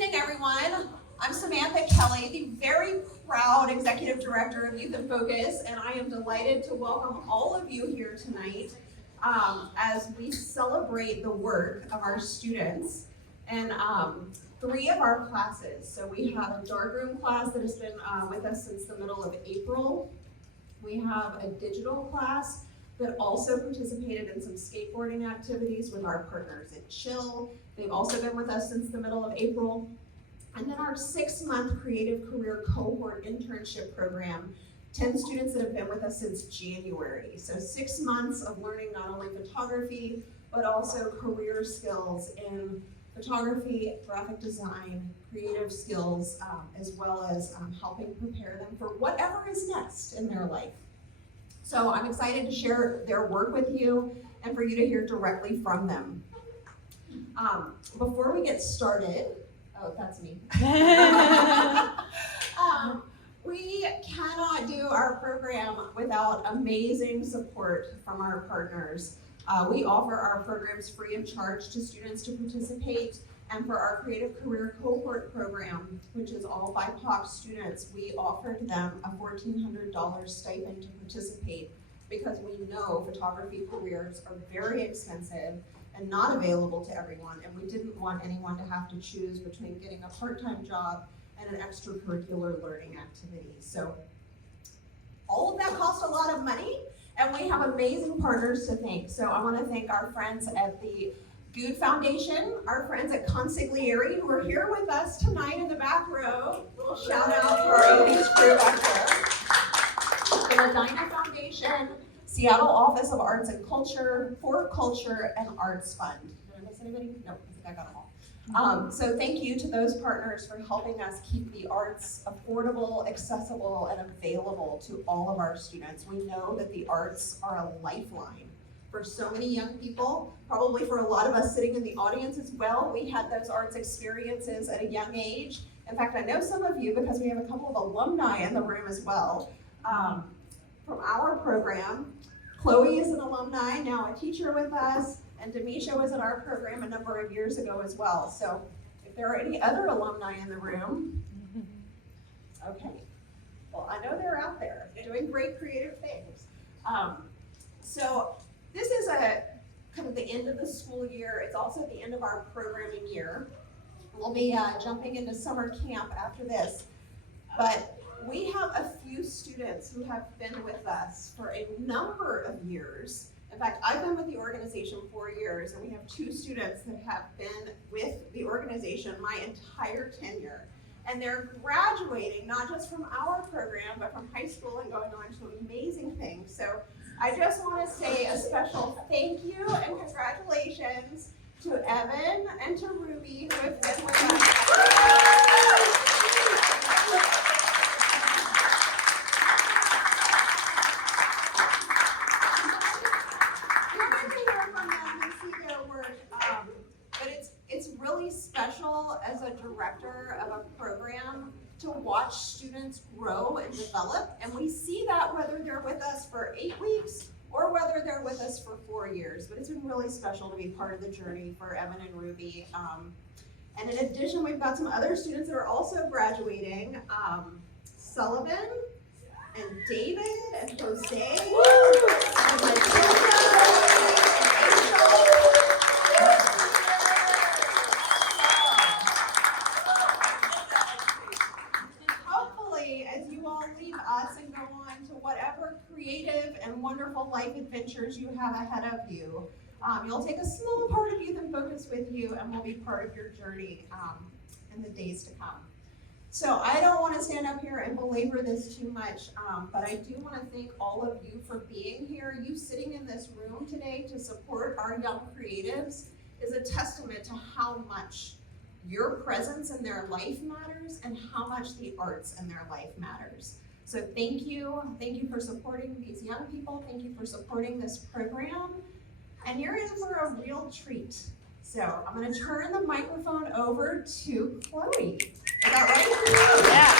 evening, everyone. I'm Samantha Kelly, the very proud Executive Director of Youth in Focus, and I am delighted to welcome all of you here tonight as we celebrate the work of our students and three of our classes. So we have a Darkroom class that has been with us since the middle of April. We have a digital class that also participated in some skateboarding activities with our partners at Chill. They've also been with us since the middle of April. And then our 6-month Creative Career Cohort internship program, 10 students that have been with us since January. So 6 months of learning not only photography, but also career skills in photography, graphic design, creative skills, as well as helping prepare them for whatever is next in their life. So I'm excited to share their work with you and for you to hear directly from them. Before we get started, oh, that's me. We cannot do our program without amazing support from our partners. We offer our programs free of charge to students to participate, and for our Creative Career Cohort program, which is all BIPOC students, we offered them a $1,400 stipend to participate because we know photography careers are very expensive and not available to everyone, and we didn't want anyone to have to choose between getting a part-time job and an extracurricular learning activity. So all of that costs a lot of money, and we have amazing partners to thank. So I want to thank our friends at the Good Foundation, our friends at Consigliere who are here with us tonight in the back row. Little shout out to our evening's crew back there. The Medina Foundation, Seattle Office of Arts and Culture, For Culture, and Arts Fund. Did I miss anybody? No, I think I got them all. So thank you to those partners for helping us keep the arts affordable, accessible, and available to all of our students. We know that the arts are a lifeline for so many young people, probably for a lot of us sitting in the audience as well. We had those arts experiences at a young age. In fact, I know some of you because we have a couple of alumni in the room as well from our program. Chloe is an alumni, now a teacher with us, and Demisha was in our program a number of years ago as well. So if there are any other alumni in the room, okay. Well, I know they're out there doing great creative things. So this is kind of the end of the school year. It's also the end of our programming year. We'll be jumping into summer camp after this. But we have a few students who have been with us for a number of years. In fact, I've been with the organization 4 years, and we have 2 students that have been with the organization my entire tenure. And they're graduating not just from our program, but from high school and going on to amazing things. So I just want to say a special thank you and congratulations to Evan and to Ruby who have been with us. You're going to hear from them and see their work, but it's really special as a director of a program to watch students grow and develop, and we see that whether they're with us for 8 weeks or whether they're with us for 4 years. But it's been really special to be part of the journey for Evan and Ruby. And in addition, we've got some other students that are also graduating. Sullivan and David and Jose and Matilda and Angel. As you all leave us and go on to whatever creative and wonderful life adventures you have ahead of you, you'll take a small part of Youth in Focus with you, and we'll be part of your journey in the days to come. So I don't want to stand up here and belabor this too much, but I do want to thank all of you for being here. You sitting in this room today to support our young creatives is a testament to how much your presence in their life matters and how much the arts in their life matters. So thank you for supporting these young people, thank you for supporting this program, and you're in for a real treat. So I'm going to turn the microphone over to Chloe. Is that right? Yeah.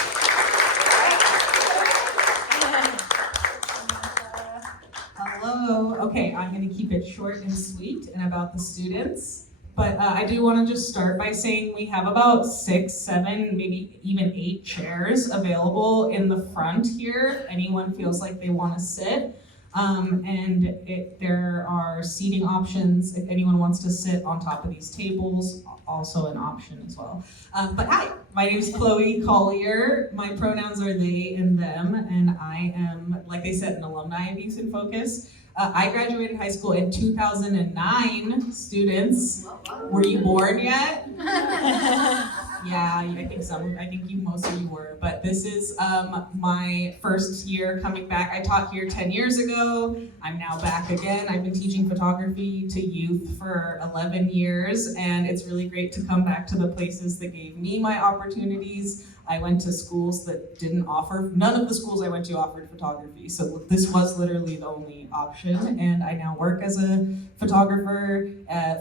Hello. Okay, I'm going to keep it short and sweet and about the students. But I do want to just start by saying we have about 6, 7, maybe even 8 chairs available in the front here if anyone feels like they want to sit. There are seating options if anyone wants to sit on top of these tables, also an option as well. But hi, my name is Chloe Collier. My pronouns are they and them, and I am, like they said, an alumni of Youth in Focus. I graduated high school in 2009. Students, were you born yet? Yeah, I think most of you were, but this is my first year coming back. I taught here 10 years ago. I'm now back again. I've been teaching photography to youth for 11 years, and it's really great to come back to the places that gave me my opportunities. I went to schools that didn't offer, none of the schools I went to offered photography, so this was literally the only option, and I now work as a photographer,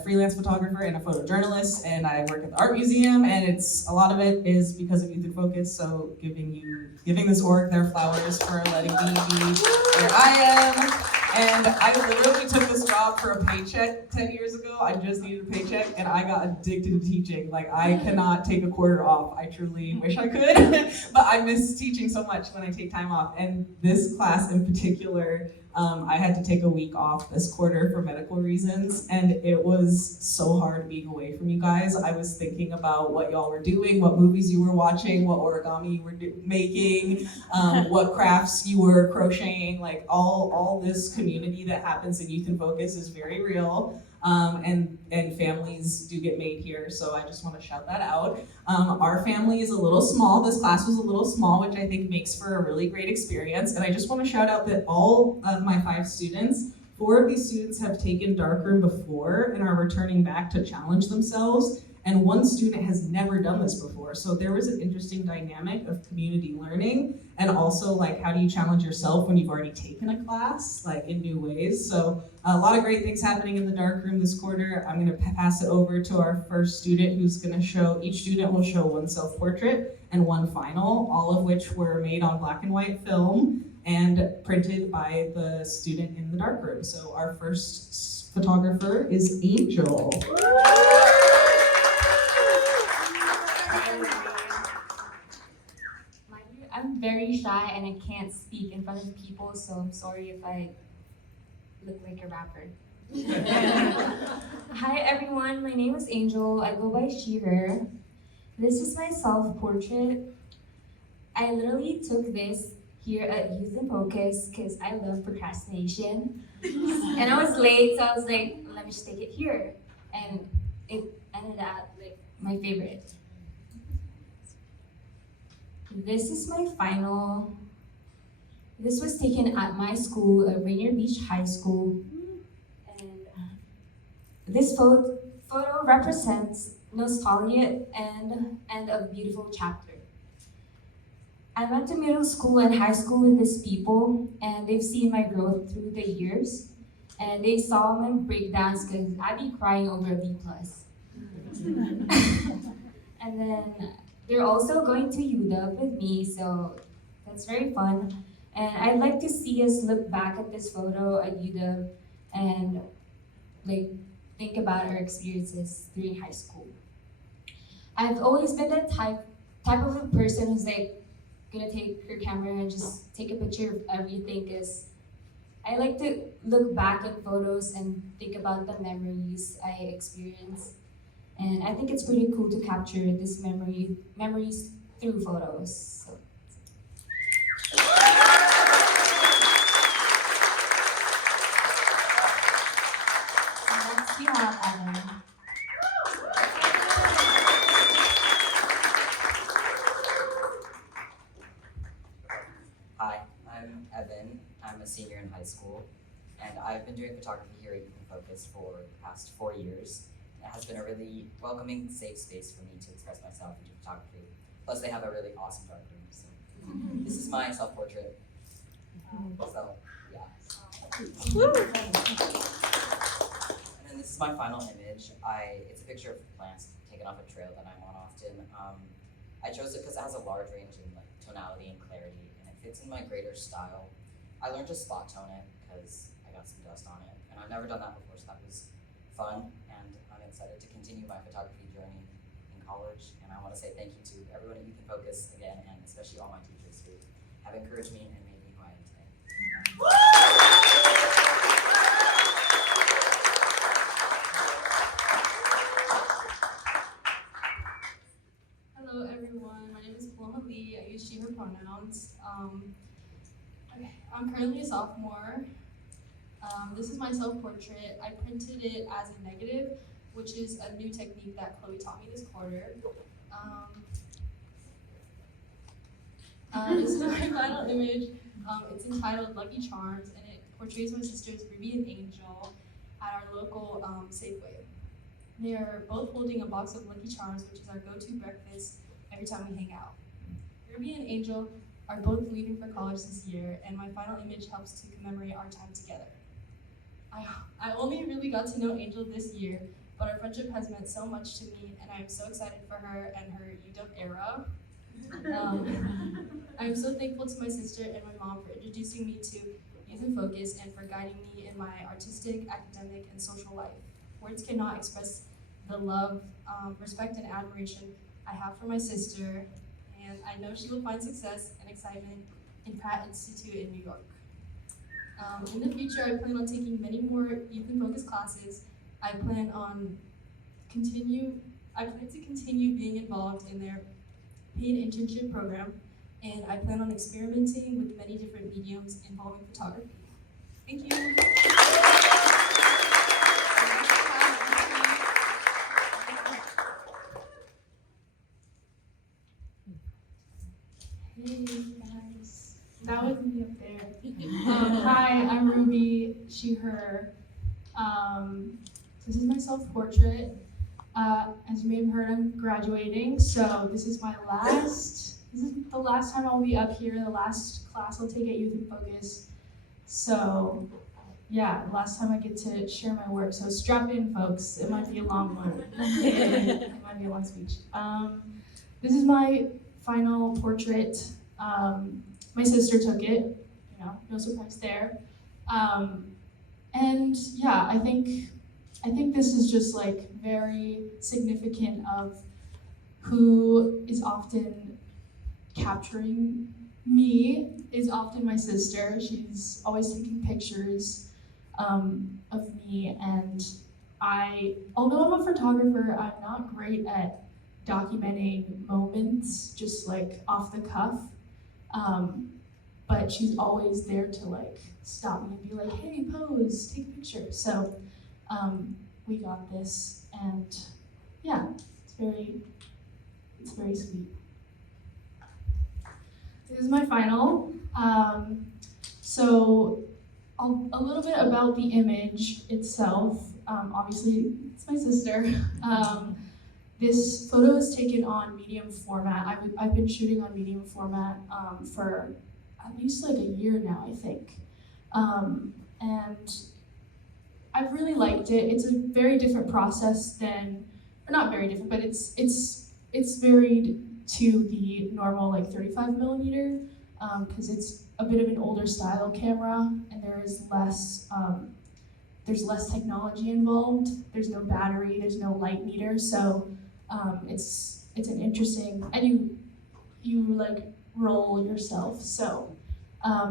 freelance photographer, and a photojournalist, and I work at the art museum, and a lot of it is because of Youth in Focus, so giving this org their flowers for letting me be where I am. And I literally took this job for a paycheck 10 years ago. I just needed a paycheck, and I got addicted to teaching. Like, I cannot take a quarter off. I truly wish I could, but I miss teaching so much when I take time off. And this class in particular, I had to take a week off this quarter for medical reasons, and it was so hard being away from you guys. I was thinking about what y'all were doing, what movies you were watching, what origami you were making, what crafts you were crocheting. Like all this community that happens in Youth in Focus is very real. And families do get made here, so I just want to shout that out. Our family is a little small. This class was a little small, which I think makes for a really great experience. And I just want to shout out that all of my 5 students, 4 of these students have taken Darkroom before and are returning back to challenge themselves. And 1 student has never done this before. So there was an interesting dynamic of community learning, and also like, how do you challenge yourself when you've already taken a class, like in new ways? So a lot of great things happening in the Darkroom this quarter. I'm gonna pass it over to our first student, who's gonna show, each student will show 1 self-portrait and 1 final, all of which were made on black and white film and printed by the student in the Darkroom. So our first photographer is Angel. I'm very shy and I can't speak in front of people, so I'm sorry if I look like a rapper. Hi everyone, my name is Angel. I go by she, her. This is my self-portrait. I literally took this here at Youth in Focus because I love procrastination. And I was late, so I was like, let me just take it here. And it ended up like my favorite. This is my final. This was taken at my school, at Rainier Beach High School. And this photo represents nostalgia and a beautiful chapter. I went to middle school and high school with these people, and they've seen my growth through the years. And they saw my breakdowns because I'd be crying over a B+. And then they're also going to UW with me, so that's very fun. And I'd like to see us look back at this photo at UW and like think about our experiences during high school. I've always been the type of a person who's like gonna take her camera and just take a picture of everything, because I like to look back at photos and think about the memories I experienced. And I think it's pretty cool to capture this memories through photos. So. Next, we have Evan. Hi, I'm Evan. I'm a senior in high school, and I've been doing photography here at Youth in Focus for the past 4 years. It has been a really welcoming, safe space for me to express myself and do photography. Plus, they have a really awesome darkroom. So this is my self-portrait. So, yeah. And then this is my final image. It's a picture of plants taken off a trail that I'm on often. I chose it because it has a large range in like tonality and clarity, and it fits in my greater style. I learned to spot tone it because I got some dust on it, and I've never done that before, so that was fun. And I'm I'm excited to continue my photography journey in college. And I want to say thank you to everyone at Youth in Focus again, and especially all my teachers who have encouraged me and made me who I am today. Hello everyone, my name is Paloma Lee. I use she, her pronouns. I'm currently a sophomore. This is my self-portrait. I printed it as a negative, which is a new technique that Chloe taught me this quarter. This is my final image. It's entitled Lucky Charms, and it portrays my sisters Ruby and Angel at our local Safeway. They are both holding a box of Lucky Charms, which is our go-to breakfast every time we hang out. Ruby and Angel are both leaving for college this year, and my final image helps to commemorate our time together. I only really got to know Angel this year, but our friendship has meant so much to me, and I am so excited for her and her UW era. I am so thankful to my sister and my mom for introducing me to Youth in Focus and for guiding me in my artistic, academic, and social life. Words cannot express the love, respect, and admiration I have for my sister, and I know she will find success and excitement in Pratt Institute in New York. In the future, I plan on taking many more Youth in Focus classes. I plan to continue being involved in their paid internship program, and I plan on experimenting with many different mediums involving photography. Thank you. Hey guys, that was me up there. Hi, I'm Ruby, she, her. This is my self-portrait. As you may have heard, I'm graduating, so this is the last time I'll be up here, the last class I'll take at Youth in Focus. So, yeah, last time I get to share my work, so strap in, folks. It might be a long one. It might be a long speech. This is my final portrait. My sister took it, no surprise there. And yeah, I think this is just like very significant of who is often capturing me is often my sister. She's always taking pictures of me, and although I'm a photographer, I'm not great at documenting moments just like off the cuff. But she's always there to like stop me and be like, hey, pose, take a picture. So we got this, and yeah, it's very sweet. This is my final. So a little bit about the image itself. Obviously, it's my sister. This photo is taken on medium format. I've been shooting on medium format for at least like a year now, I think. And I've really liked it. It's a very different process or not very different, but it's varied to the normal like 35 millimeter, because it's a bit of an older style camera, and there's less technology involved. There's no battery, there's no light meter, so it's an interesting, and you like roll yourself, so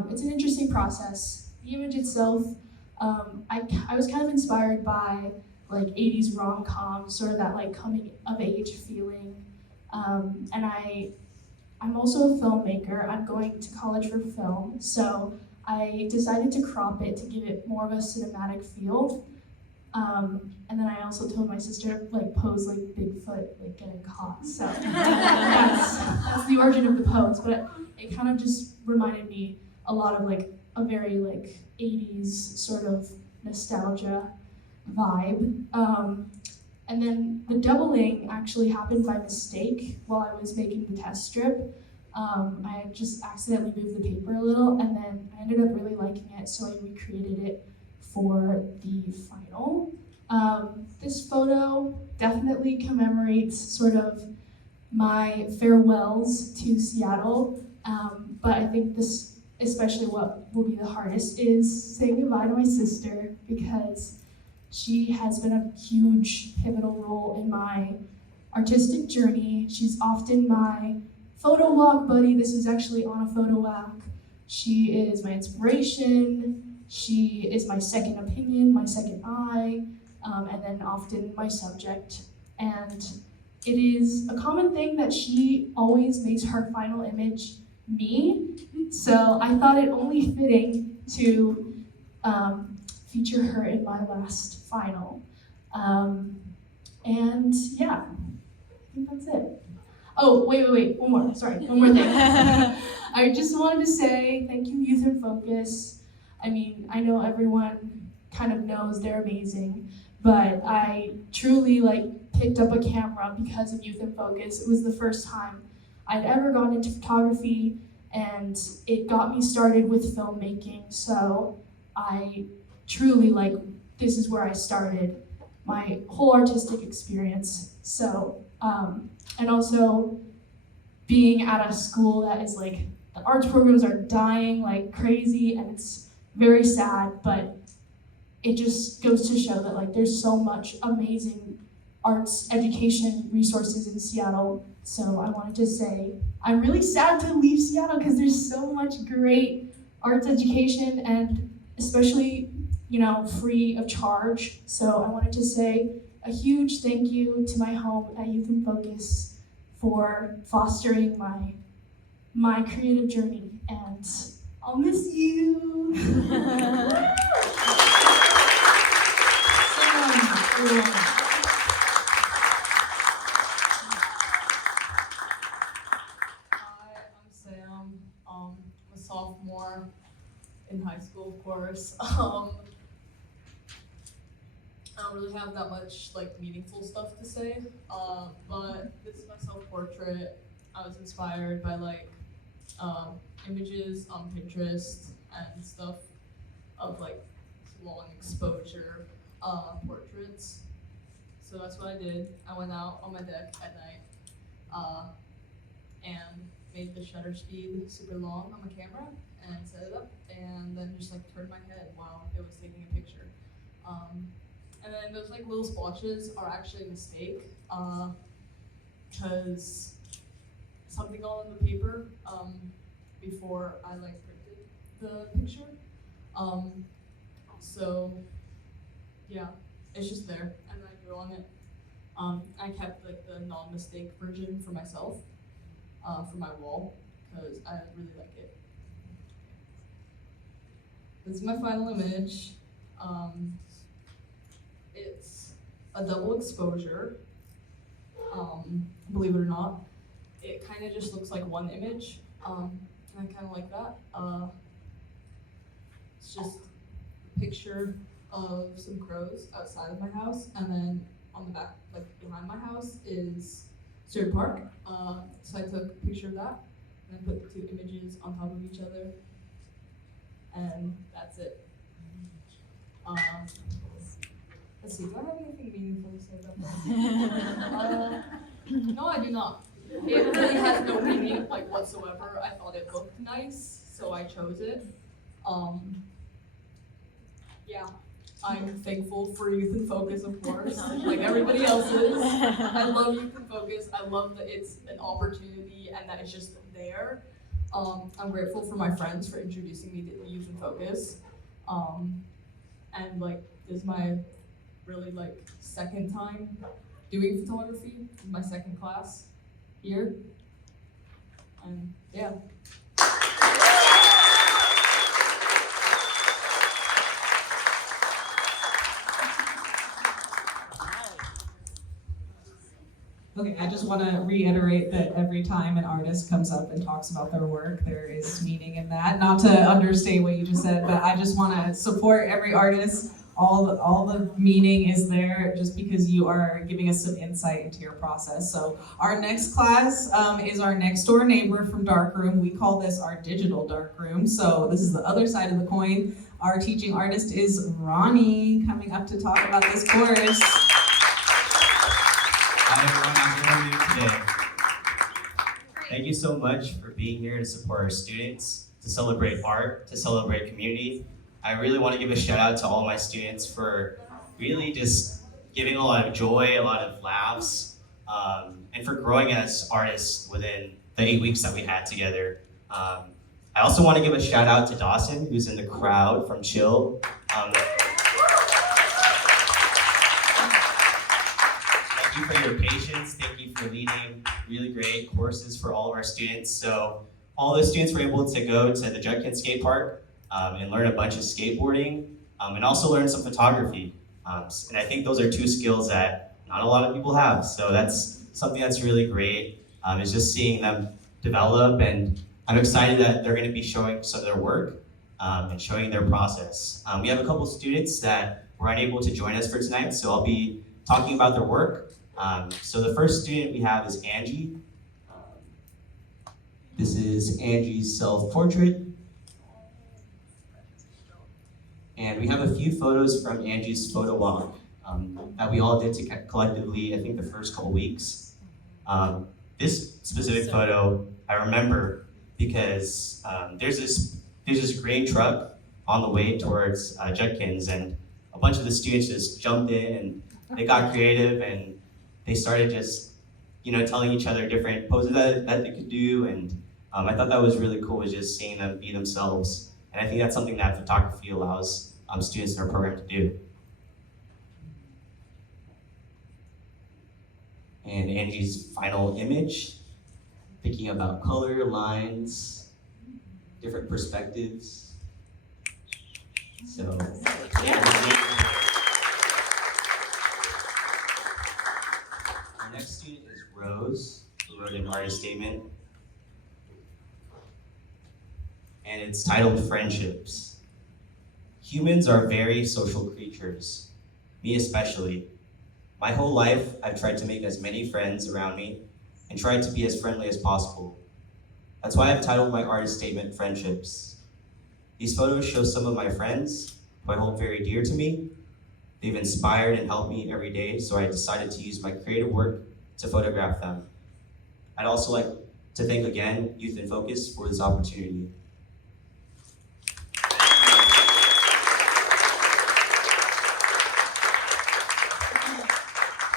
it's an interesting process. The image itself, I was kind of inspired by like 80s rom-com, sort of that like coming of age feeling, and I'm also a filmmaker. I'm going to college for film, so I decided to crop it to give it more of a cinematic feel. And then I also told my sister to like pose like Bigfoot, like getting caught. So that's the origin of the pose. But it kind of just reminded me a lot of like a very like 80s sort of nostalgia vibe. And then the doubling actually happened by mistake while I was making the test strip. I had just accidentally moved the paper a little, and then I ended up really liking it, so I recreated it for the final. This photo definitely commemorates sort of my farewells to Seattle, but I think this, especially what will be the hardest, is saying goodbye to my sister, because She has been a huge pivotal role in my artistic journey. She's often my photo walk buddy. This is actually on a photo walk. She is my inspiration. She is my second opinion, my second eye, and then often my subject. And it is a common thing that she always makes her final image me. So I thought it only fitting to feature her in my last final. And yeah, I think that's it. Oh, wait, one more thing. I just wanted to say thank you, Youth in Focus. I mean, I know everyone kind of knows they're amazing, but I truly picked up a camera because of Youth in Focus. It was the first time I'd ever gone into photography, and it got me started with filmmaking. So I truly this is where I started my whole artistic experience. So, and also being at a school that is the arts programs are dying like crazy, and it's very sad, but it just goes to show that there's so much amazing arts education resources in Seattle. So I wanted to say I'm really sad to leave Seattle because there's so much great arts education, and especially free of charge. So I wanted to say a huge thank you to my home at Youth in Focus for fostering my creative journey, and I'll miss you. Hi, I'm Sam. I'm a sophomore in high school, of course. I don't really have that much meaningful stuff to say, but this is my self-portrait. I was inspired by images on Pinterest and stuff of long exposure portraits. So that's what I did. I went out on my deck at night and made the shutter speed super long on my camera and set it up, and then just turned my head while it was taking a picture. And then those little splotches are actually a mistake, because something got on the paper before I printed the picture. So yeah, it's just there, and then I drew on it. I kept the non-mistake version for myself, for my wall, because I really like it. This is my final image. It's a double exposure. Believe it or not, it kind of just looks like one image, and I kind of like that. It's just a picture of some crows outside of my house, and then on the back, behind my house, is Stewart Park. So I took a picture of that, and then put the two images on top of each other, and that's it. Let's see, do I have anything meaningful to say about that? No, I do not. It really has no meaning whatsoever. I thought it looked nice, so I chose it. Yeah, I'm thankful for Youth in Focus, of course, like everybody else is. I love Youth in Focus. I love that it's an opportunity and that it's just there. I'm grateful for my friends for introducing me to Youth in Focus. And this is my really second time doing photography. This is my second class here. And yeah. Okay, I just want to reiterate that every time an artist comes up and talks about their work, there is meaning in that. Not to understate what you just said, but I just want to support every artist. All the meaning is there just because you are giving us some insight into your process. So our next class is our next door neighbor from Darkroom. We call this our digital Darkroom. So this is the other side of the coin. Our teaching artist is Ronnie, coming up to talk about this course. Hi everyone, how's everyone doing today? Thank you so much for being here to support our students, to celebrate art, to celebrate community. I really want to give a shout out to all my students for really just giving a lot of joy, a lot of laughs, and for growing as artists within the 8 weeks that we had together. I also want to give a shout out to Dawson, who's in the crowd from Chill. Thank you for your patience. Thank you for leading really great courses for all of our students. So all the students were able to go to the Judkins Skate Park and learn a bunch of skateboarding and also learn some photography. And I think those are two skills that not a lot of people have. So that's something that's really great, is just seeing them develop, and I'm excited that they're going to be showing some of their work and showing their process. We have a couple students that were unable to join us for tonight, so I'll be talking about their work. So the first student we have is Angie. This is Angie's self-portrait. And we have a few photos from Angie's photo walk that we all did collectively, I think the first couple weeks. This specific photo I remember because there's this green truck on the way towards Judkins, and a bunch of the students just jumped in and they got creative and they started just, telling each other different poses that they could do, and I thought that was really cool, was just seeing them be themselves. And I think that's something that photography allows students in our program to do. And Angie's final image, thinking about color, lines, different perspectives. So, yeah. Our next student is Rose, who wrote an artist statement. And it's titled Friendships. Humans are very social creatures, me especially. My whole life, I've tried to make as many friends around me and tried to be as friendly as possible. That's why I've titled my artist statement Friendships. These photos show some of my friends who I hold very dear to me. They've inspired and helped me every day, so I decided to use my creative work to photograph them. I'd also like to thank again Youth in Focus for this opportunity.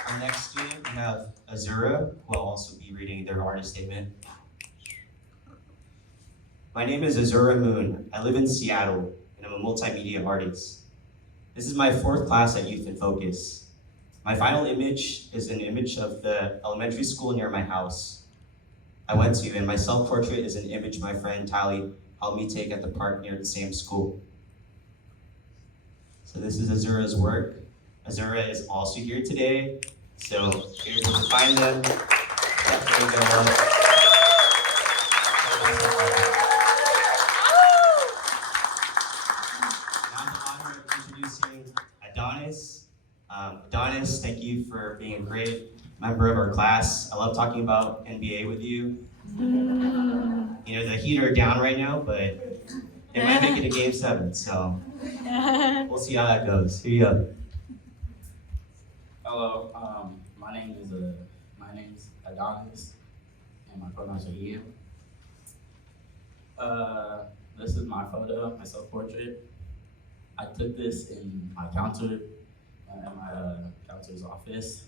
Our next student, we have Azura, who will also be reading their artist statement. My name is Azura Moon. I live in Seattle, and I'm a multimedia artist. This is my 4th class at Youth in Focus. My final image is an image of the elementary school near my house I went to, and my self-portrait is an image my friend Tally helped me take at the park near the same school. So this is Azura's work. Azura is also here today, so if you're able to find them, definitely go on. Now I'm the honor of introducing Adonis. Adonis, thank you for being a great member of our class. I love talking about NBA with you. The Heat are down right now, but they might make it a game 7, so we'll see how that goes. Here you go. Hello, my name is Adonis, and my pronouns are he. This is my photo, my self-portrait. I took this in my counselor, at my counselor's office.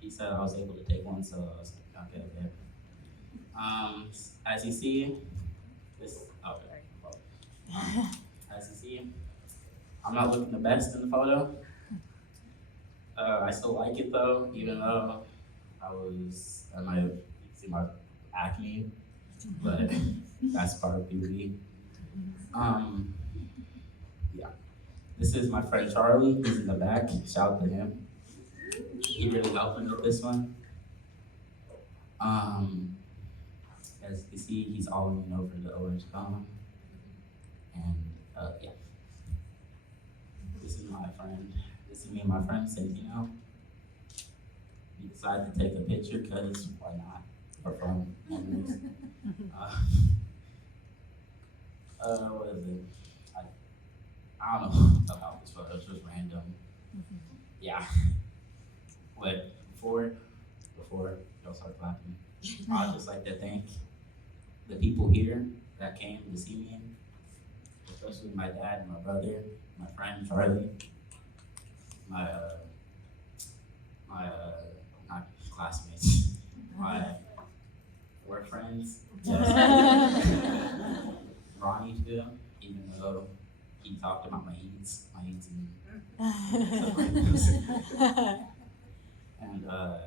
He said I was able to take one, so I was like, okay. As you see, as you see, I'm not looking the best in the photo. I still like it though, even though I might have seen my acne, but that's part of beauty. Yeah. This is my friend Charlie, he's in the back, shout out to him. He really helped me with this one. As you see, he's all leaning over the orange cone. And yeah. This is me and my friend Santino. We decided to take a picture because why not? For fun. Memories. What is it? I don't know about this photo, it's just random. Yeah. But before y'all start clapping, I'd just like to thank the people here that came to see me, especially my dad, my brother, my friend Charlie, my not classmates, my work friends. Yes. Ronnie too, even though he talked about my eats and stuff like this. And I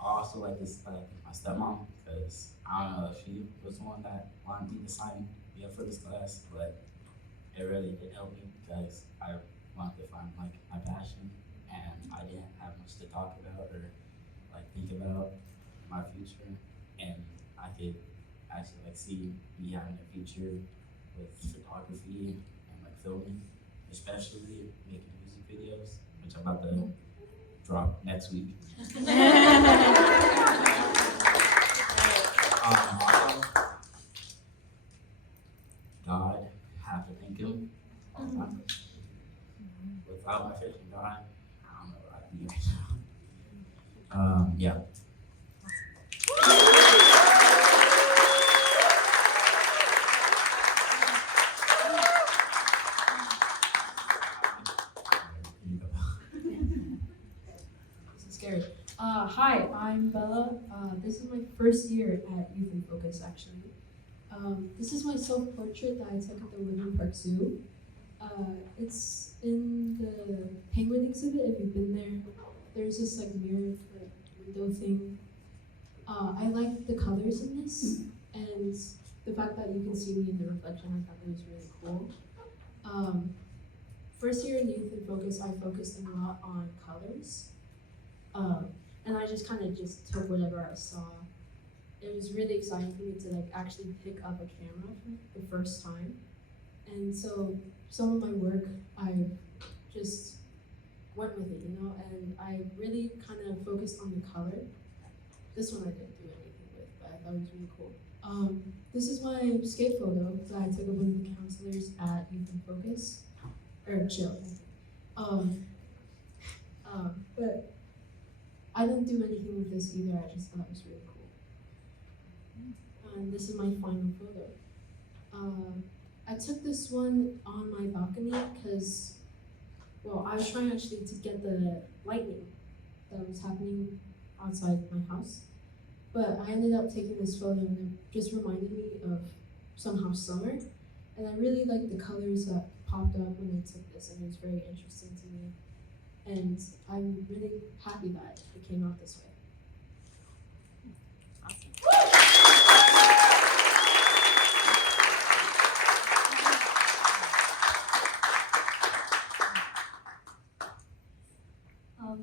also like this my stepmom, because I don't know if she was the one that wanted me to sign me up for this class, but it really did help me because I wanted to find like my passion, and I didn't have much to talk about or like think about my future, and I could actually like see me having a future with photography and like filming, especially making music videos, which I'm about to drop next week. Also, God, have to thank him all the time. Without my faith in God, I don't know where I'd be right now. Yeah. This is scary. Hi, I'm Bella. This is my first year at Youth in Focus, actually. This is my self-portrait that I took at the Woodland Park Zoo. It's in the penguin exhibit. If you've been there, there's this like mirror like window thing. I like the colors in this, and the fact that you can see me in the reflection. I thought that was really cool. First year in Youth in Focus, I focused a lot on colors. And I just kind of just took whatever I saw. It was really exciting for me to like actually pick up a camera for the first time. And so some of my work, I just went with it, you know, and I really kind of focused on the color. This one I didn't do anything with, but I thought it was really cool. This is my skate photo that I took of one of the counselors at Youth in Focus, or Chill. But I didn't do anything with this either, I just thought it was really cool. And this is my final photo. I took this one on my balcony because, well, I was trying actually to get the lightning that was happening outside my house. But I ended up taking this photo and it just reminded me of somehow summer. And I really liked the colors that popped up when I took this, and it was very interesting to me. And I'm really happy that it came out this way.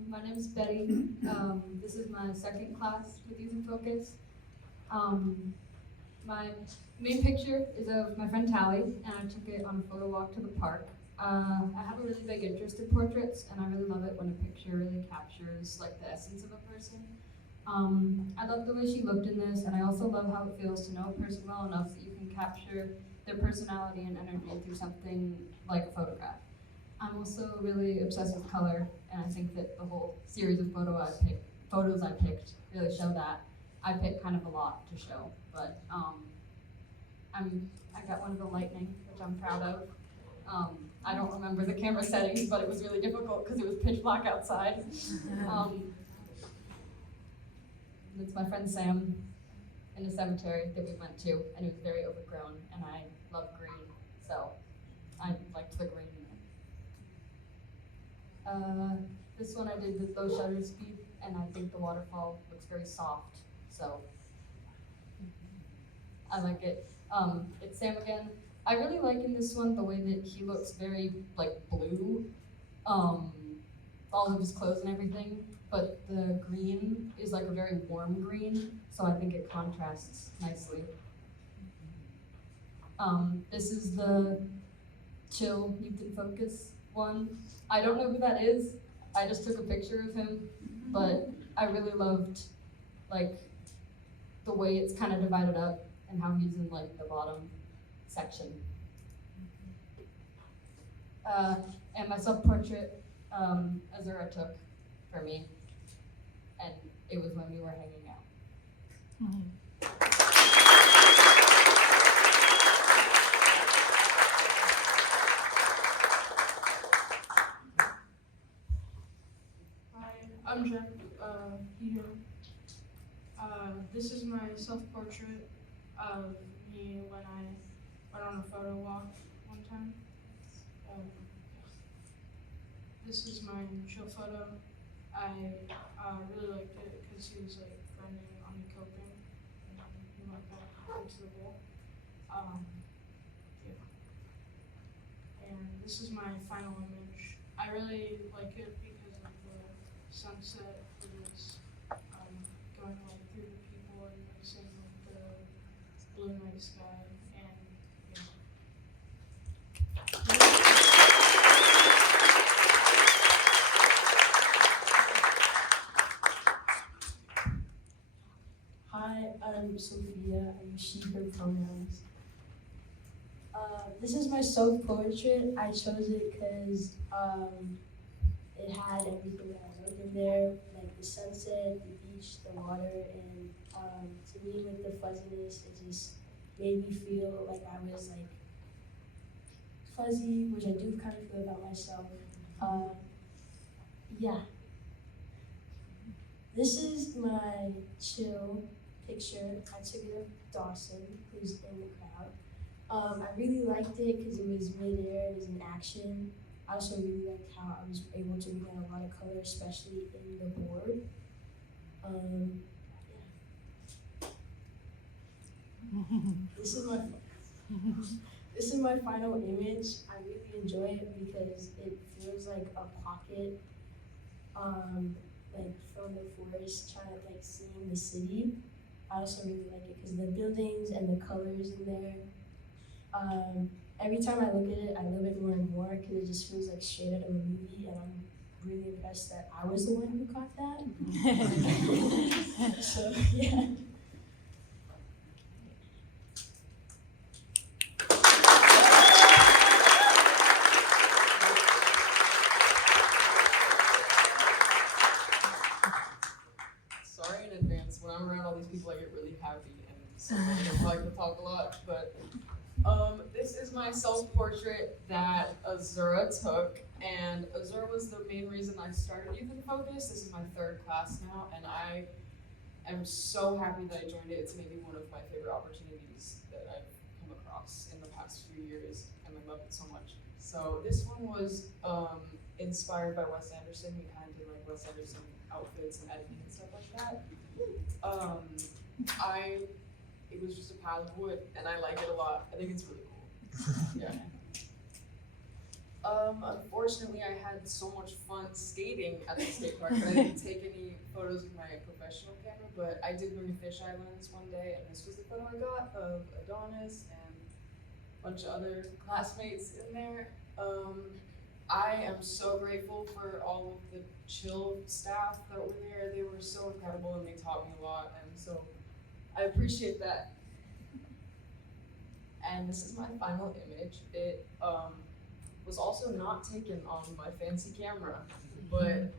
My name is Betty. This is my second class with Youth in Focus. My main picture is of my friend Tally, and I took it on a photo walk to the park. I have a really big interest in portraits, and I really love it when a picture really captures like the essence of a person. I love the way she looked in this, and I also love how it feels to know a person well enough that you can capture their personality and energy through something like a photograph. I'm also really obsessed with color, and I think that the whole series of photos I picked really show that. I picked kind of a lot to show, but I got one of the lightning, which I'm proud of. I don't remember the camera settings, but it was really difficult because it was pitch black outside. It's my friend Sam in a cemetery that we went to, and it was very overgrown, and I love green, so I liked the green in it. This one I did with low shutter speed, and I think the waterfall looks very soft, so I like it. It's Sam again. I really like in this one the way that he looks very like blue, all of his clothes and everything, but the green is like a very warm green, so I think it contrasts nicely. This is the Chill Youth in Focus one. I don't know who that is. I just took a picture of him, but I really loved like the way it's kind of divided up and how he's in like the bottom section. And my self-portrait, Azura took for me, and it was when we were hanging out. my self-portrait of me when I went on a photo walk one time. This is my chill photo. I really liked it because he was like grinding on me coping, and then he went back into the bowl. Yeah. And this is my final image. I really like it because of the sunset. It was going like through the people and like seeing like the blue night sky and yeah. Hi, I'm Sophia. I'm she, her pronouns. This is my self-portrait. I chose it because it had everything that I liked in there, like the sunset, the beach, the water, and to me with the fuzziness, it just made me feel like I was like fuzzy, which I do kind of feel about myself. Yeah. This is my chill picture. I took it of Dawson, who's in the crowd. I really liked it because it was mid-air, it was in action. I also really liked how I was able to bring out a lot of color, especially in the board. This is my final image. I really enjoy it because it feels like a pocket, like from the forest, trying to like seeing the city. I also really like it because the buildings and the colors in there. Every time I look at it, I love it more and more because it just feels like straight out of a movie, and I'm really impressed that I was the one who caught that. So, yeah. Sorry in advance. When I'm around all these people, I get really happy, and so I probably can talk a lot. But this is my self-portrait that Azura took, and Azura was the main reason I started Youth in Focus. This is my 3rd class now, and I am so happy that I joined it. It's maybe one of my favorite opportunities that I've come across in the past few years, and I love it so much. So this one was inspired by Wes Anderson. We kind of did like Wes Anderson outfits and editing and stuff like that. It was just a pile of wood, and I like it a lot. I think it's really cool. Yeah. Unfortunately, I had so much fun skating at the skate park, but I didn't take any photos with my professional camera, but I did bring a fisheye lens one day, and this was the photo I got of Adonis and a bunch of other classmates in there. I am so grateful for all of the chill staff that were there. They were so incredible, and they taught me a lot, and so I appreciate that. And this is my final image. It was also not taken on my fancy camera, but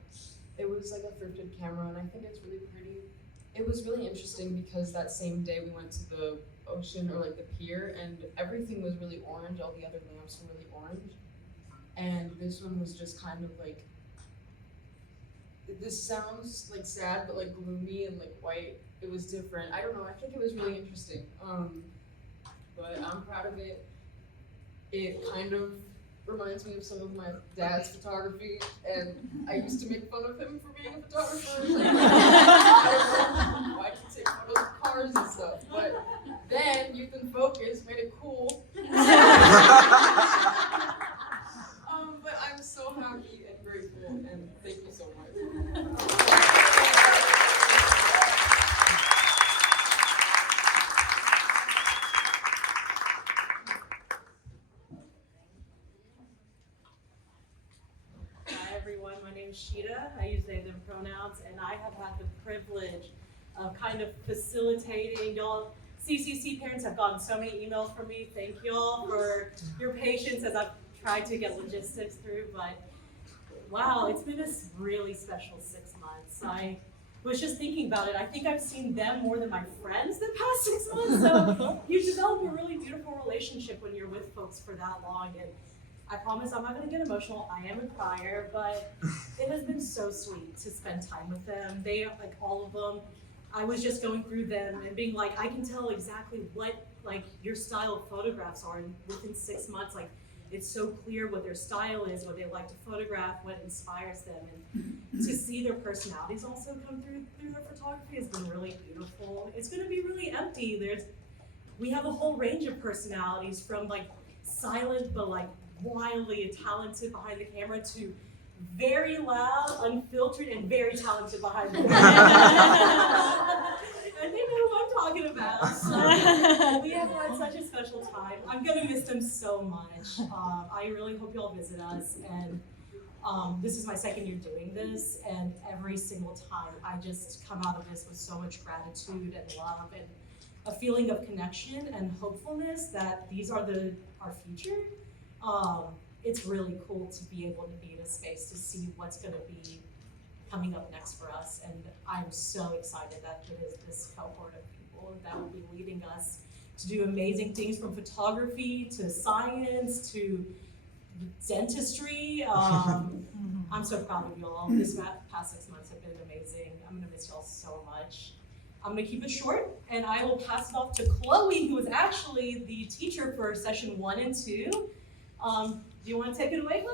it was like a thrifted camera, and I think it's really pretty. It was really interesting because that same day we went to the ocean, or like the pier, and everything was really orange. All the other lamps were really orange. And this one was just kind of like, this sounds like sad, but like gloomy and like white. It was different. I don't know, I think it was really interesting. But I'm proud of it. It kind of reminds me of some of my dad's photography, and I used to make fun of him for being a photographer. Like, I don't know why he take photos of cars and stuff, but then Youth in Focus made it cool. But I'm so happy and grateful, and thank you so much. Hi everyone, my name is Sheeta. I use they, them pronouns, and I have had the privilege of kind of facilitating y'all. CCC parents have gotten so many emails from me. Thank you all for your patience as I've tried to get logistics through, but wow, it's been a really special 6 months. I was just thinking about it. I think I've seen them more than my friends the past 6 months, so you develop a really beautiful relationship when you're with folks for that long. And I promise I'm not gonna get emotional. I am a crier, but it has been so sweet to spend time with them. They, like all of them, I was just going through them and being like, I can tell exactly what like your style of photographs are, and within 6 months, like it's so clear what their style is, what they like to photograph, what inspires them, and to see their personalities also come through their photography has been really beautiful. It's going to be really empty. We have a whole range of personalities, from like silent but like wildly talented behind the camera to very loud, unfiltered, and very talented behind the camera. And they know who I'm talking about. So we have had such a special time. I'm gonna miss them so much. I really hope you all visit us. And this is my second year doing this, and every single time I just come out of this with so much gratitude and love and a feeling of connection and hopefulness that these are our future. It's really cool to be able to be in a space to see what's going to be coming up next for us, and I'm so excited that it is this cohort of people that will be leading us to do amazing things, from photography to science to dentistry. I'm so proud of you all. This past 6 months have been amazing. I'm going to miss y'all so much. I'm going to keep it short, and I will pass it off to Chloe, who is actually the teacher for session 1 and 2. Do you want to take it away, Chloe?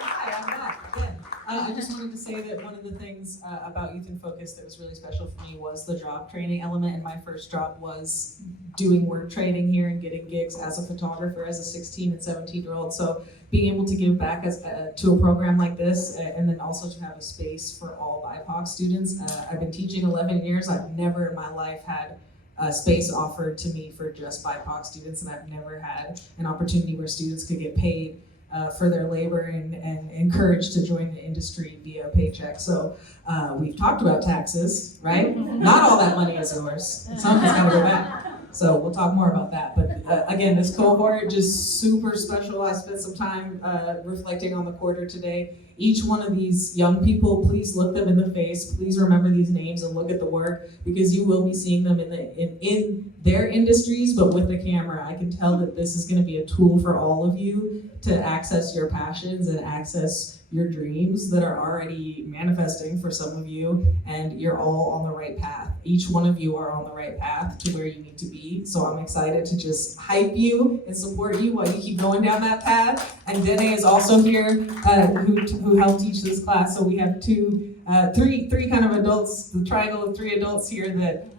Hi, I'm back again. I just wanted to say that one of the things about Youth in Focus that was really special for me was the job training element, and my first job was doing work training here and getting gigs as a photographer as a 16 and 17-year-old. So being able to give back to a program like this, and then also to have a space for all BIPOC students. I've been teaching 11 years. I've never in my life had space offered to me for just BIPOC students, and I've never had an opportunity where students could get paid for their labor and encouraged to join the industry via a paycheck. So we've talked about taxes, right? Not all that money is yours. Some has got to go back. So we'll talk more about that. But again, this cohort, just super special. I spent some time reflecting on the quarter today. Each one of these young people, please look them in the face. Please remember these names and look at the work, because you will be seeing them in their industries, but with the camera. I can tell that this is going to be a tool for all of you to access your passions and access your dreams that are already manifesting for some of you, and you're all on the right path. Each one of you are on the right path to where you need to be. So I'm excited to just hype you and support you while you keep going down that path. And Dene is also here, who helped teach this class. So we have three kind of adults, the triangle of 3 adults here that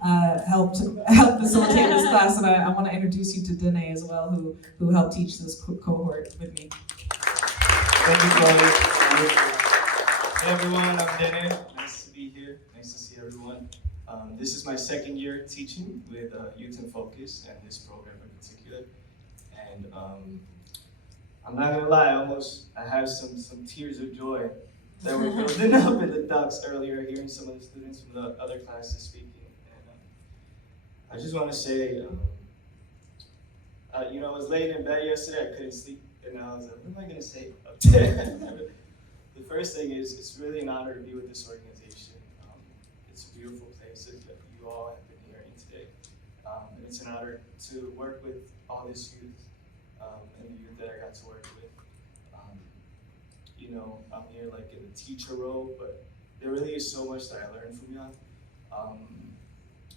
helped facilitate this class. And I want to introduce you to Dene as well, who helped teach this cohort with me. Thank you, Chloe. Hey everyone, I'm Dene. Nice to be here. Nice to see everyone. This is my second year teaching with Youth in Focus and this program in particular. And I'm not gonna lie, I have some tears of joy that were building up in the ducts earlier, hearing some of the students from the other classes speaking. And I just want to say, I was laying in bed yesterday, I couldn't sleep. And I was like, what am I going to say up there? The first thing is, it's really an honor to be with this organization. It's a beautiful place that you all have been hearing today. And it's an honor to work with all this youth and the youth that I got to work with. I'm here like in the teacher role, but there really is so much that I learned from y'all.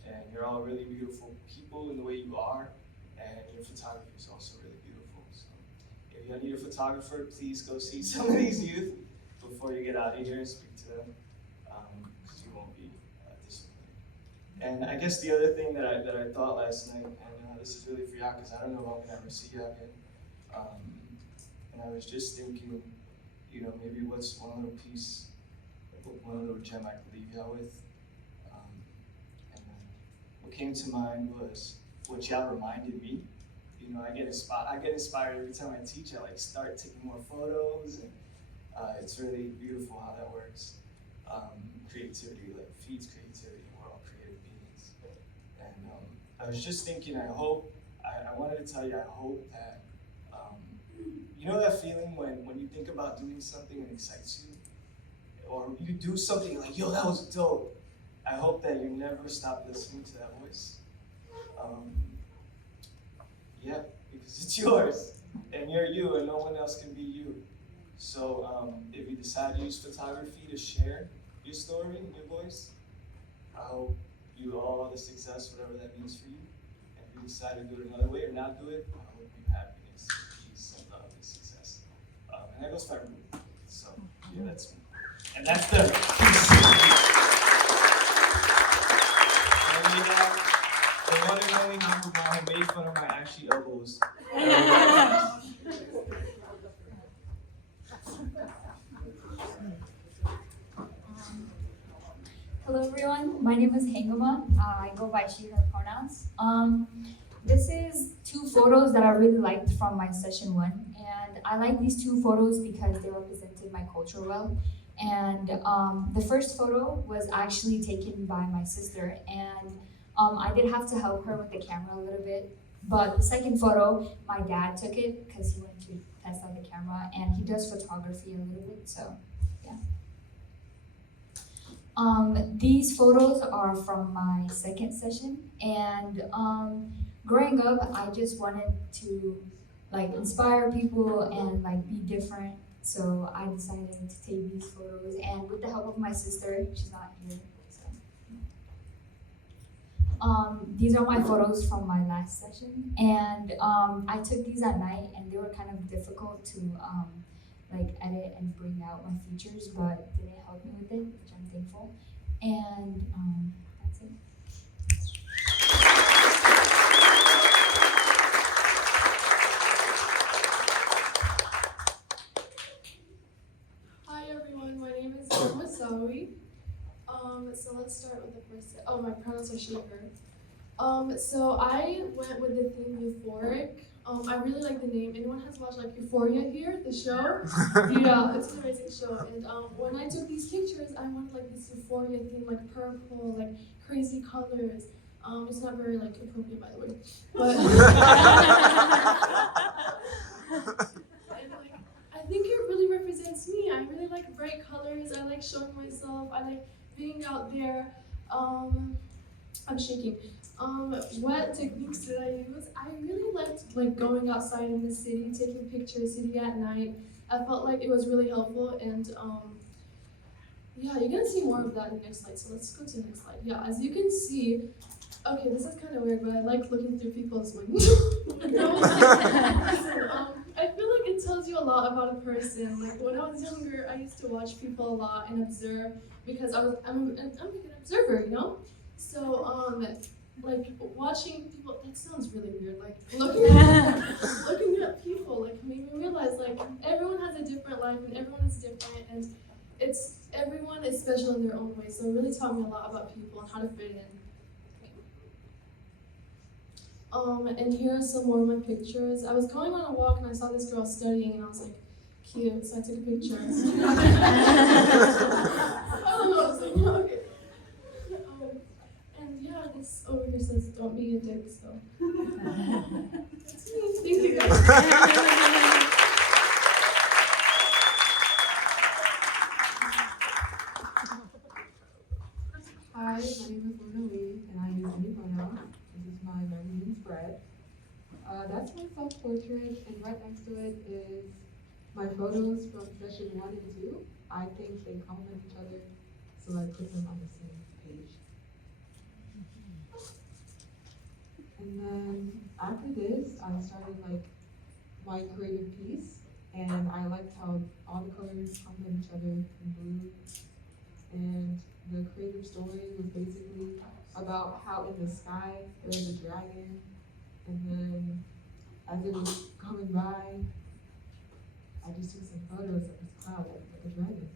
And you're all really beautiful people in the way you are, and your photography is also really beautiful. So if you need a photographer, please go see some of these youth before you get out of here and speak to them, because you won't be disappointed. And I guess the other thing that I thought last night, and this is really for y'all because I don't know if I'm gonna ever see y'all again. And I was just thinking, maybe what's one little gem I could leave y'all with. And what came to mind was what y'all reminded me. I get inspired every time I teach. I start taking more photos, and it's really beautiful how that works. Creativity feeds creativity. We're all creative beings. And I was just thinking, I wanted to tell you, I hope that, that feeling when you think about doing something and it excites you, or you do something like, yo, that was dope. I hope that you never stop listening to that voice. Yeah, because it's yours, and you're you, and no one else can be you. So if you decide to use photography to share your story and your voice, I hope you all the success, whatever that means for you. And if you decide to do it another way or not do it, I hope you happiness, peace, and love, and success. And that goes for everyone. So yeah, that's me. And that's the the one and only Uncle Brown who made fun of my ashy elbows. Hello everyone, my name is Hangama. I go by she, her pronouns. This is 2 photos that I really liked from my session 1, and I like these 2 photos because they represented my culture well. And the first photo was actually taken by my sister, and I did have to help her with the camera a little bit. But the second photo, my dad took it because he wanted to test out the camera, and he does photography a little bit, so yeah. These photos are from my second session, and growing up, I just wanted to like inspire people and like be different. So I decided to take these photos, and with the help of my sister, she's not here. So. These are my photos from my last session, and I took these at night, and they were kind of difficult to like edit and bring out my features, but they didn't help me with it, which I'm thankful. And that's it. Hi everyone, my name is Masawi. So let's start with the first. Oh, my pronouns are she, her. So I went with the theme euphoric. I really like the name. Anyone has watched like Euphoria here, the show? Yeah, it's an amazing show. And when I took these pictures, I wanted like this Euphoria theme, like purple, like crazy colors. It's not very like appropriate, by the way. But and, like, I think it really represents me. I really like bright colors. I like showing myself. I like being out there. I'm shaking. What techniques did I use? I really liked like going outside in the city, taking pictures, city at night. I felt like it was really helpful, and yeah, you're gonna see more of that in the next slide. So let's go to the next slide. Yeah, as you can see, okay, this is kind of weird, but I like looking through people's like. I feel like it tells you a lot about a person. Like when I was younger, I used to watch people a lot and observe because I'm like an observer, you know. So like watching people, that sounds really weird. Like looking at people, like made me realize like everyone has a different life and everyone is different, and everyone is special in their own way. So it really taught me a lot about people and how to fit in. And here are some more of my pictures. I was going on a walk and I saw this girl studying and I was like, cute, so I took a picture. I don't know, I was like, okay. And yeah, this over here says, don't be a dick, so. That's me, thank you guys. Hi, my name is Luna Lee, and I use any pronoun. This is my magazine spread. That's my self-portrait, and right next to it is my photos from session 1 and 2. I think they complement each other, so I put them on the same page. And then after this, I started like my creative piece, and I liked how all the colors complement each other in blue. And the creative story was basically about how in the sky there was a dragon, and then as it was coming by, I just took some photos of this cloud like a dragon.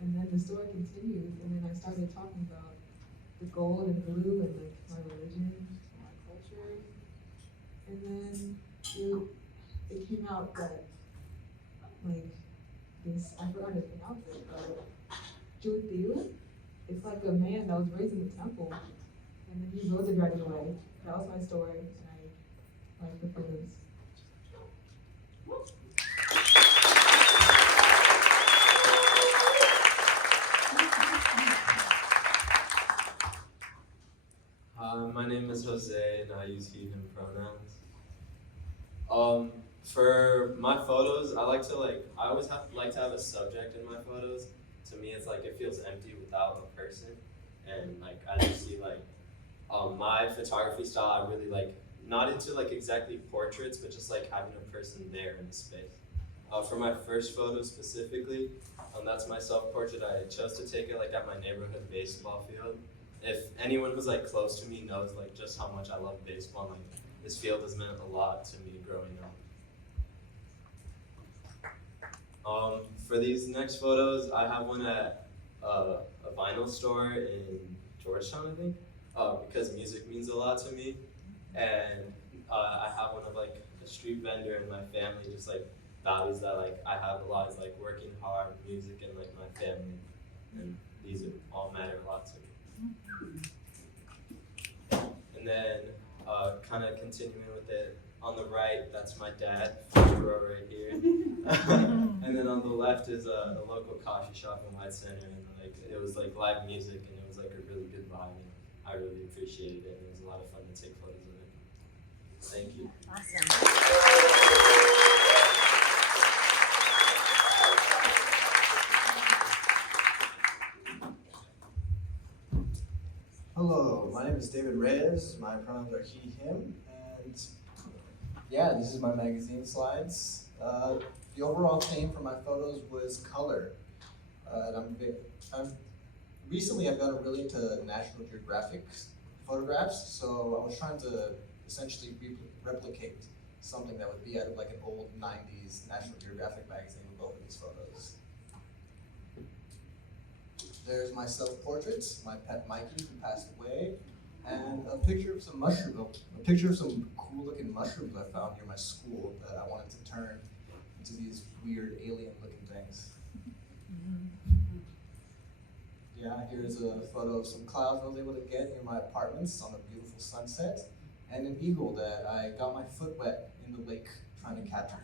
And then the story continued, and then I started talking about the gold and blue and like my religion, my culture, and then it came out that like this, I forgot to pronounce it, but Jutiu, it's like a man that was raised in the temple, and then he rode the dragon away. That was my story, and I like the photos. Hi, my name is Jose, and I use he, him pronouns. For my photos, I always like to have a subject in my photos. To me, it's like it feels empty without a person. And like as you see, like my photography style, I really like not into like exactly portraits, but just like having a person there in the space. For my first photo specifically, that's my self-portrait. I chose to take it like at my neighborhood baseball field. If anyone who's like close to me knows like just how much I love baseball, like this field has meant a lot to me growing up. For these next photos, I have one at a vinyl store in Georgetown, I think, because music means a lot to me. And I have one of like a street vendor in my family, just like values that like I have a lot is like working hard, music, and like my family. And these all matter a lot to me. And then kind of continuing with it, on the right, that's my dad, first row right here. And then on the left is a local coffee shop in White Center, and like it was like live music, and it was like a really good vibe, and I really appreciated it, and it was a lot of fun to take photos of it. Thank you. Hello, my name is David Reyes. My pronouns are he, him, and yeah, this is my magazine slides. The overall theme for my photos was color. Recently I've gotten really into National Geographic photographs, so I was trying to essentially replicate something that would be out of like an old 90s National Geographic magazine with both of these photos. There's my self-portrait, my pet Mikey who passed away, and a picture of some cool-looking mushrooms I found near my school that I wanted to turn into these weird alien-looking things. Yeah, here's a photo of some clouds I was able to get near my apartments on a beautiful sunset, and an eagle that I got my foot wet in the lake trying to capture.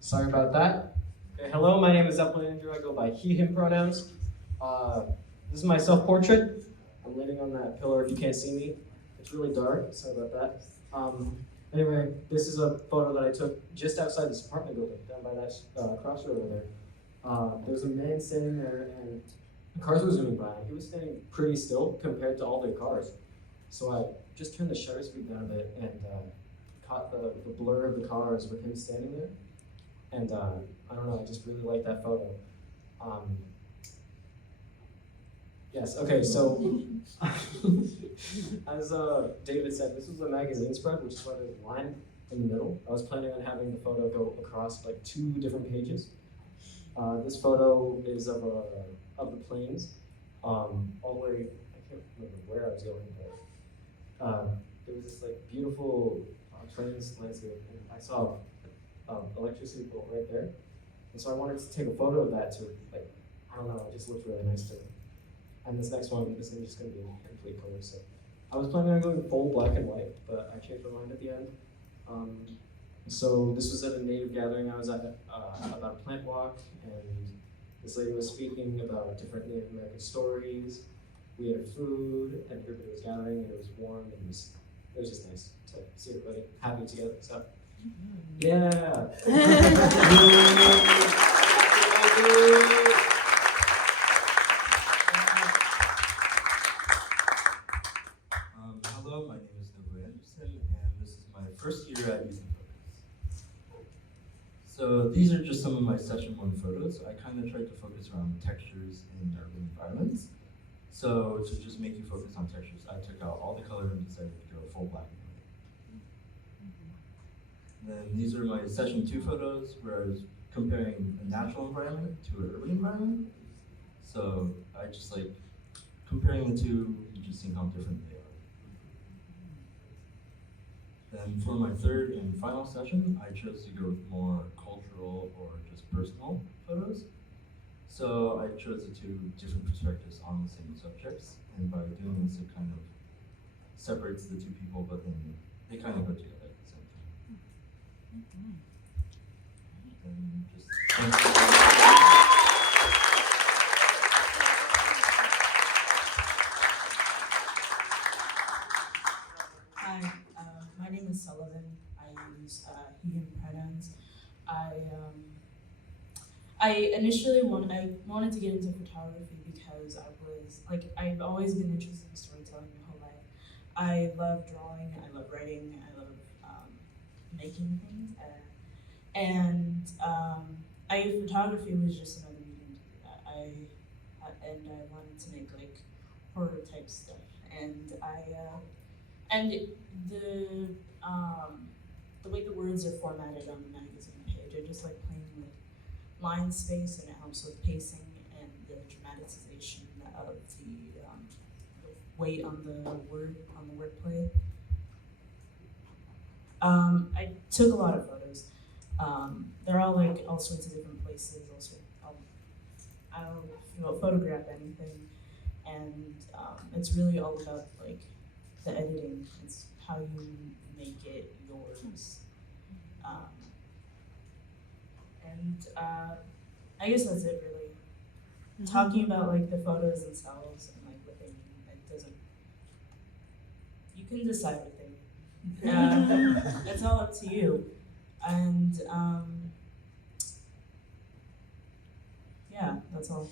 Sorry about that. Okay, hello, my name is Zeppelin Andrew. I go by he, him pronouns. This is my self-portrait. I'm leaning on that pillar if you can't see me. It's really dark, sorry about that. Anyway, this is a photo that I took just outside this apartment building, down by that crossroad over there. There was a man standing there and the cars were zooming by. He was standing pretty still compared to all the cars. So I just turned the shutter speed down a bit and caught the blur of the cars with him standing there. And I don't know, I just really like that photo. Yes, okay, so as David said, this was a magazine spread, which is why there's a line in the middle. I was planning on having the photo go across like 2 different pages. This photo is of the plains, all the way, I can't remember where I was going, but there was this like beautiful plains landscape, and I saw electricity pole right there. And so I wanted to take a photo of that to like, I don't know, it just looked really nice to me. And this next one is just going to be in complete color. So I was planning on going full black and white, but I changed my mind at the end. So this was at a native gathering I was at about a plant walk, and this lady was speaking about different Native American stories. We had food, and everybody was gathering, and it was warm, and it was just nice to see everybody happy together. So yeah. Hello, my name is Nobu Anderson, and this is my first year at Youth in Focus. So these are just some of my session 1 photos. I kind of tried to focus around textures in urban environments. So to just make you focus on textures, I took out all the color and decided to go full black and white. Then these are my session 2 photos where I was comparing a natural environment to an urban environment. So I just like comparing the two, and just seeing how different they are. Then for my third and final session, I chose to go with more cultural or just personal photos. So I chose the 2 different perspectives on the same subjects, and by doing this, it kind of separates the 2 people, but then they kind of go together at the same time. Then just thank you. Hi, my name is Sullivan. I use he, him pronouns. I initially wanted to get into photography because I've always been interested in storytelling my whole life. I love drawing, I love writing, I love making things, photography was just another medium to do that. I wanted to make like horror type stuff, and the way the words are formatted on the magazine page, I just like playing with line space, and it helps with pacing and the dramatization of the weight on the wordplay. I took a lot of photos. They're all like all sorts of different places. I'll photograph anything, and it's really all about like the editing. It's how you make it yours. I guess that's it really. Talking about like the photos themselves and like what they mean, it doesn't. You can decide what they mean. It's all up to you. And yeah, that's all.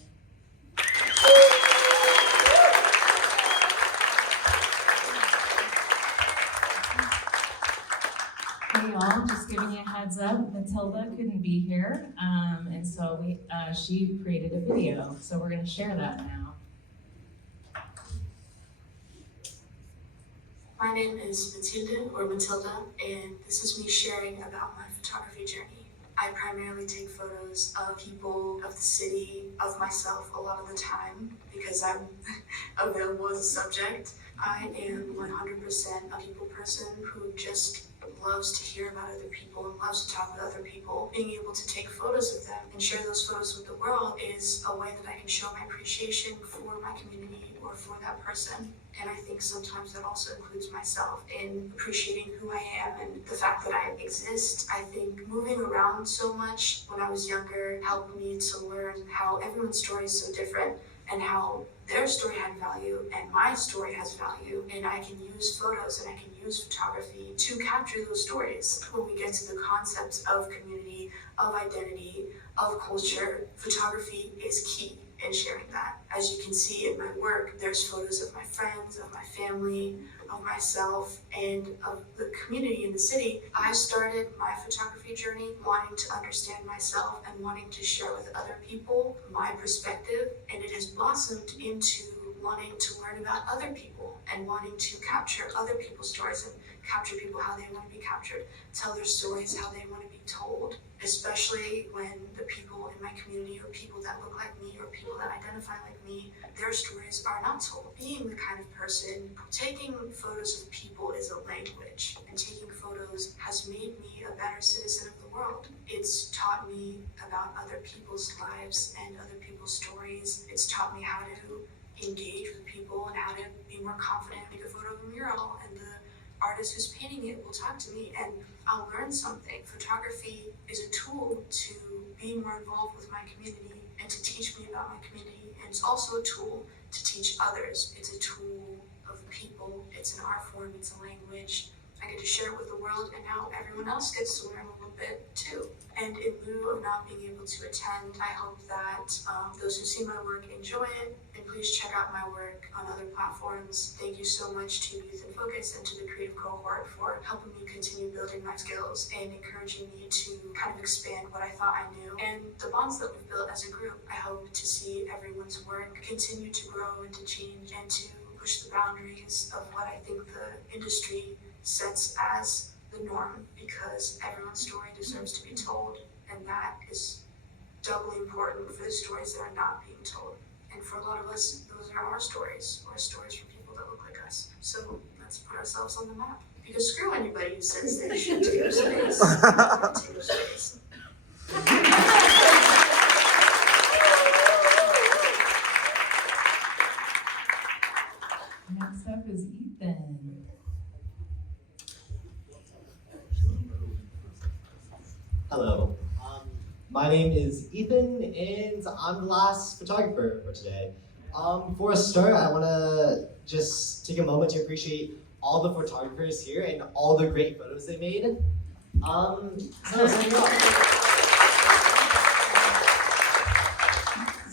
Hey y'all, just giving you a heads up, Matilda couldn't be here, and so she created a video, so we're gonna share that now. My name is Matilda, and this is me sharing about my photography journey. I primarily take photos of people, of the city, of myself a lot of the time because I'm available as a subject. I am 100% a people person who just loves to hear about other people and loves to talk with other people. Being able to take photos of them and share those photos with the world is a way that I can show my appreciation for my community or for that person. And I think sometimes that also includes myself in appreciating who I am and the fact that I exist. I think moving around so much when I was younger helped me to learn how everyone's story is so different and how their story had value and my story has value, and I can use photos and I can use photography to capture those stories. When we get to the concepts of community, of identity, of culture, photography is key in sharing that. As you can see in my work, there's photos of my friends, of my family, of myself, and of the community in the city. I started my photography journey wanting to understand myself and wanting to share with other people my perspective, and it has blossomed into wanting to learn about other people and wanting to capture other people's stories and capture people how they want to be captured, tell their stories how they want to be told, especially when the people in my community or people that look like me or people that identify like me, their stories are not told. Being the kind of person, taking photos of people is a language, and taking photos has made me a better citizen of the world. It's taught me about other people's lives and other people's stories. It's taught me how to engage with people and how to be more confident, make a photo of a mural, and the artist who's painting it will talk to me and I'll learn something. Photography is a tool to be more involved with my community and to teach me about my community, and it's also a tool to teach others. It's a tool of the people, it's an art form, it's a language. I get to share it with the world, and now everyone else gets to learn a little bit too. And in lieu of not being able to attend, I hope that those who see my work enjoy it, and please check out my work on other platforms. Thank you so much to Youth in Focus and to the Creative Cohort for helping me continue building my skills and encouraging me to kind of expand what I thought I knew. And the bonds that we've built as a group, I hope to see everyone's work continue to grow and to change and to push the boundaries of what I think the industry sets as the norm, because everyone's story deserves to be told, and that is doubly important for the stories that are not being told. And for a lot of us, those are our stories, or stories from people that look like us. So let's put ourselves on the map. Because screw anybody who says they should take your space. Take your space. Next up is Ethan. Ethan, and I'm the last photographer for today. Before I start, I want to just take a moment to appreciate all the photographers here and all the great photos they made.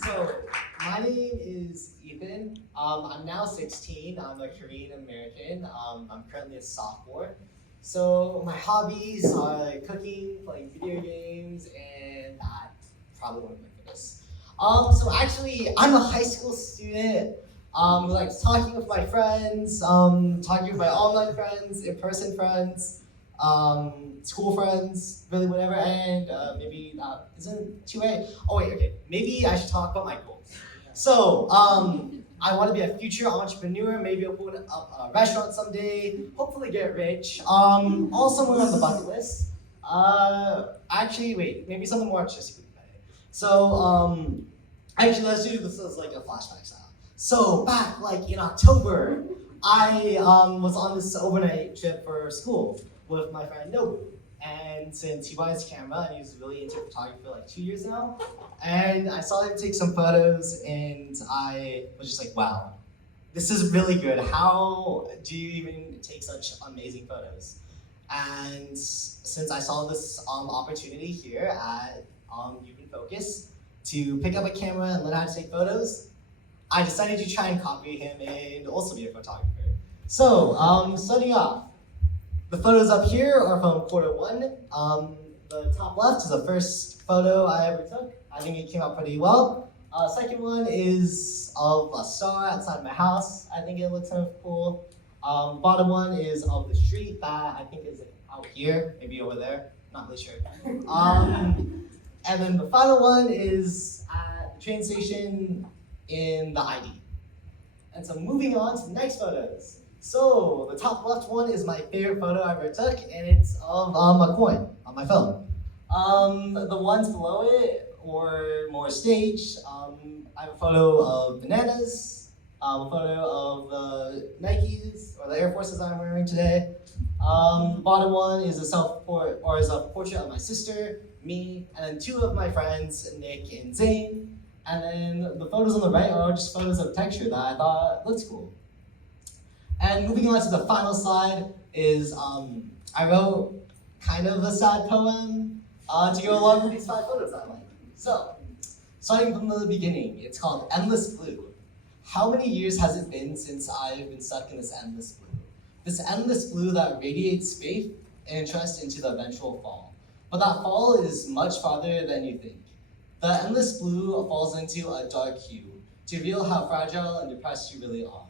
So, my name is Ethan. I'm now 16. I'm a Korean American. I'm currently a sophomore. So my hobbies are cooking, playing video games, and that probably won't make this. So actually, I'm a high school student. Who likes talking with my friends, talking with my online friends, in-person friends, school friends, really whatever, and maybe that isn't too late. Oh wait, okay, maybe I should talk about my goals. So, I want to be a future entrepreneur, maybe open up a restaurant someday, hopefully get rich. All somewhere on the bucket list. Actually, wait, maybe something more artistic. So, actually, let's do this as like a flashback style. So, back like in October, I was on this overnight trip for school with my friend Nobu. And since he bought his camera and he's really into photography for like 2 years now, and I saw him take some photos and I was just like, wow, this is really good. How do you even take such amazing photos? And since I saw this opportunity here at Youth in Focus to pick up a camera and learn how to take photos, I decided to try and copy him and also be a photographer. So, starting off, the photos up here are from quarter one. The top left is the first photo I ever took. I think it came out pretty well. Second one is of a star outside my house. I think it looks kind of cool. Bottom one is of the street that I think is out here, maybe over there, not really sure. And then the final one is at the train station in the ID. And so moving on to the next photos. So the top left one is my favorite photo I ever took, and it's of a coin on my phone. The ones below it were more staged. I have a photo of bananas, a photo of the Nikes or the Air Forces I'm wearing today. The bottom one is a self-portrait or is a portrait of my sister, me, and then two of my friends, Nick and Zane. And then the photos on the right are just photos of texture that I thought looked cool. And moving on to the final slide is I wrote kind of a sad poem to go along with these 5 photos I like. So, starting from the beginning, it's called Endless Blue. How many years has it been since I've been stuck in this endless blue? This endless blue that radiates faith and trust into the eventual fall. But that fall is much farther than you think. The endless blue falls into a dark hue to reveal how fragile and depressed you really are.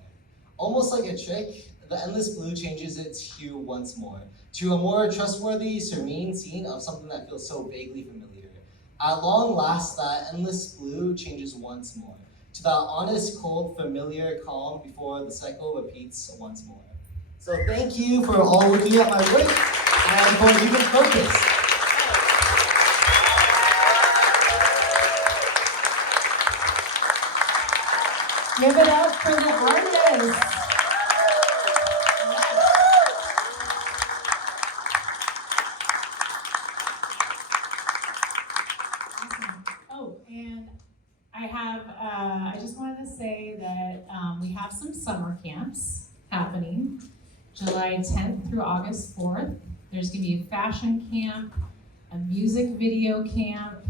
Almost like a trick, the endless blue changes its hue once more to a more trustworthy, serene scene of something that feels so vaguely familiar. At long last, that endless blue changes once more to that honest, cold, familiar calm before the cycle repeats once more. So thank you for all looking at my work and for Youth in Focus. Give it up for the artists. Awesome. Oh, and I just wanted to say that we have some summer camps happening, July 10th through August 4th. There's gonna be a fashion camp, a music video camp,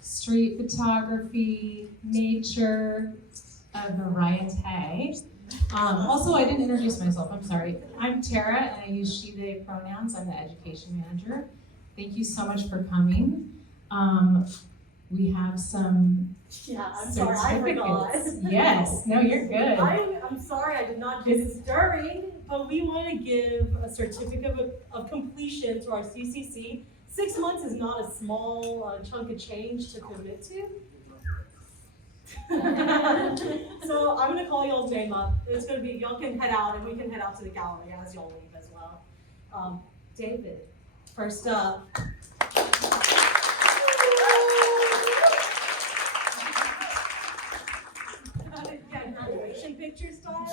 street photography, nature, a variety. Also, I didn't introduce myself, I'm sorry. I'm Tara, and I use she, they pronouns. I'm the education manager. Thank you so much for coming. We have some I'm sorry, I forgot. Yes, no, you're good. I'm sorry I did not do this during, but we want to give a certificate of completion to our CCC. 6 months is not a small chunk of change to commit to. So I'm gonna call y'all's name up. It's gonna be, y'all can head out and we can head out to the gallery as y'all leave as well. David, first up. Yeah, graduation picture style.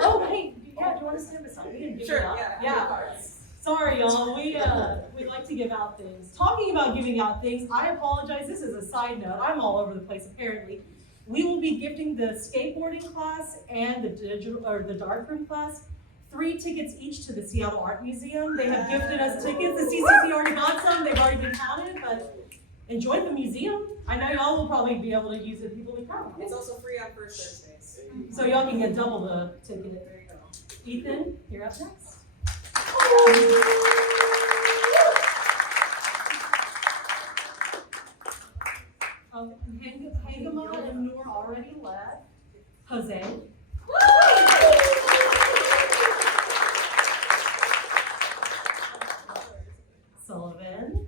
Oh, hey, yeah, do you want to stand beside can give Sure, it out. yeah. Sorry, y'all. We like to give out things. Talking about giving out things, I apologize. This is a side note. I'm all over the place apparently. We will be gifting the skateboarding class and the Darkroom class 3 tickets each to the Seattle Art Museum. They have gifted us tickets. The CCC already got some. They've already been counted, but enjoy the museum. I know y'all will probably be able to use it. People will come. It's also free on first Thursdays. So y'all can get double the ticket. There you go. Ethan, you're up next. Hangama and Noor already left. Jose. Sullivan.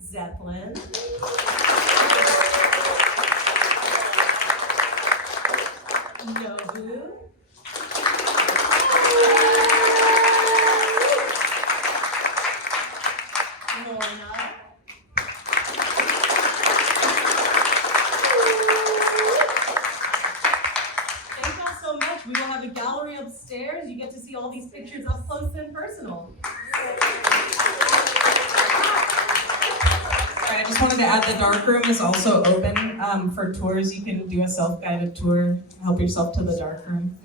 Zeppelin. Nobu. Lorna. Thank y'all so much. We will have a gallery upstairs. You get to see all these pictures up close and personal. I just wanted to add the Darkroom is also open for tours. You can do a self-guided tour, help yourself to the Darkroom.